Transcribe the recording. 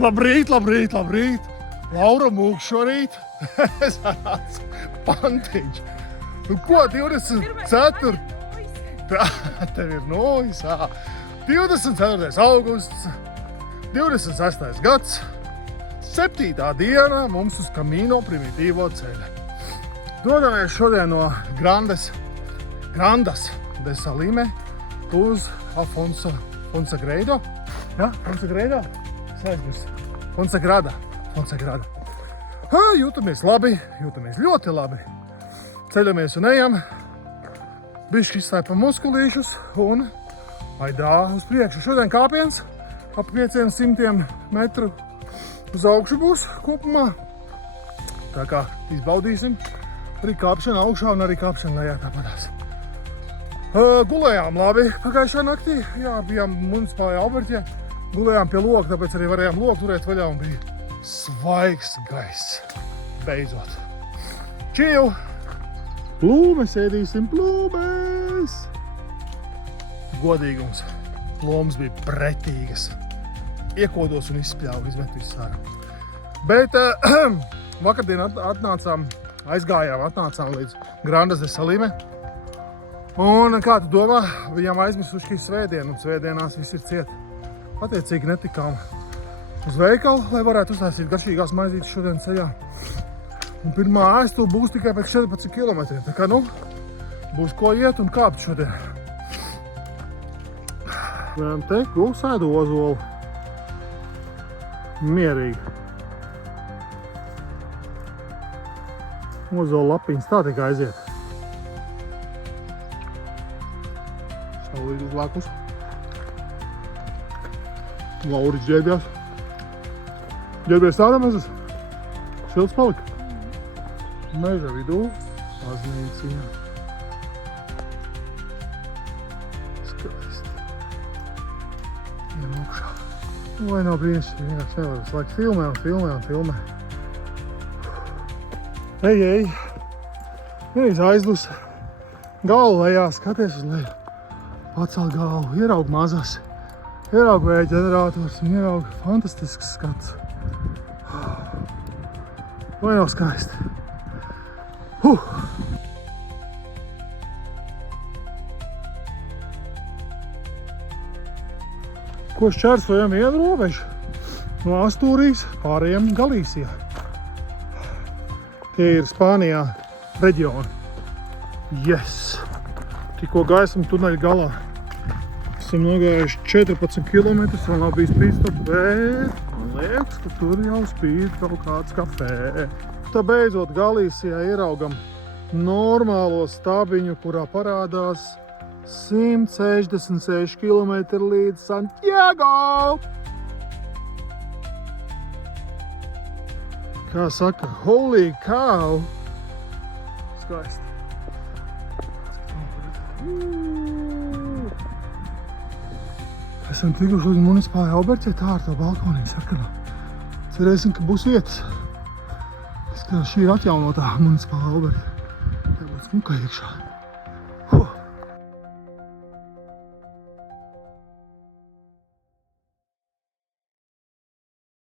Labrīt, labrīt, labrīt. Laura mūk šorīt. Es atnācu pantiņš. Nu ko, 24. Tev ir nojas, 24. augusts, 26. gads, 7. diena mums uz Camino Primitivo ceļa. Dodamies šodien no Grandas de Salime uz Fonsagrado. Ja, Fonsagrado? Fonsagrada. Jūtamies labi, jūtamies ļoti labi. Ceļamies un ejam. Bišķi izstāpam muskulīšus un aidā uz priekšu. Šodien kāpiens ap 500 metru uz augšu būs kopumā. Tā kā izbaudīsim arī kāpšanu augšā un arī kāpšanu lejā tāpatās. Gulējām labi pagājušā naktī. Jā, bijām municipālajā Alberķē. Gulējām pie loka, tāpēc arī varējām loku turēt vaļā un bija svaigs gaiss. Beidzot. Čīl! Plūmes ēdīsim, plūmes! Godīgums. Plūmes bija pretīgas. Iekodos un izspļāvu, izmet visu sāru. Bet vakardien atnācām līdz Grandas de Salime. Un kā tu domā, bijām aizmirsuši svētdienu, un svētdienās viss ir ciet. Attiecīgi netikām uz veikalu, lai varētu uztaisīt garšīgās maizītes šodien ceļā. Un pirmā ēstuve būs tikai pēc 14 kilometriem. Tā kā, būs ko iet un kāpt šodien. Varam teikt, gulsēdu ozolu. Mierīgi. Ozolu lapiņas tā tikai aiziet. Saulīt uz lakus. Lauris ģērbjās. Ģērbies ārā mazas. Silts palika. Meža vidū. Paznīciņā. Skaisti. Iemokšā. Vai nav brīnišķīgi. Vienkārši nevar visu laiku filmē. Ej. Vienīgs aizlus. Galvu lejā, skaties uz leju. Pacēl galvu, ieraug mazas. Ieraug vēja ģenerators un ieraug fantastisks skats. Vai nav skaisti? Ko šķērsojam vienu robežu? No Astūrijas pārējiem Galīsijā. Tie ir Spānijā reģioni. Yes! Tikko gaisam tuneļa galā. Esam nogājuši 14 km, vēl nav bijis pīstop, bet man liekas, ka tur jau spīd kaut kāds kafē. Tā beidzot Galīsijā ieraugam normālo stabiņu, kurā parādās 166 km līdz Santiago. Kā saka, holy cow! Skaisti. Esam tikuši līdz municipālajai Alberķē, tā ar to balkonīnu sarkanā. Cerēsim, ka būs vietas. Šī ir atjaunotā municipālā Alberķē. Tā būtu smuka iekšā.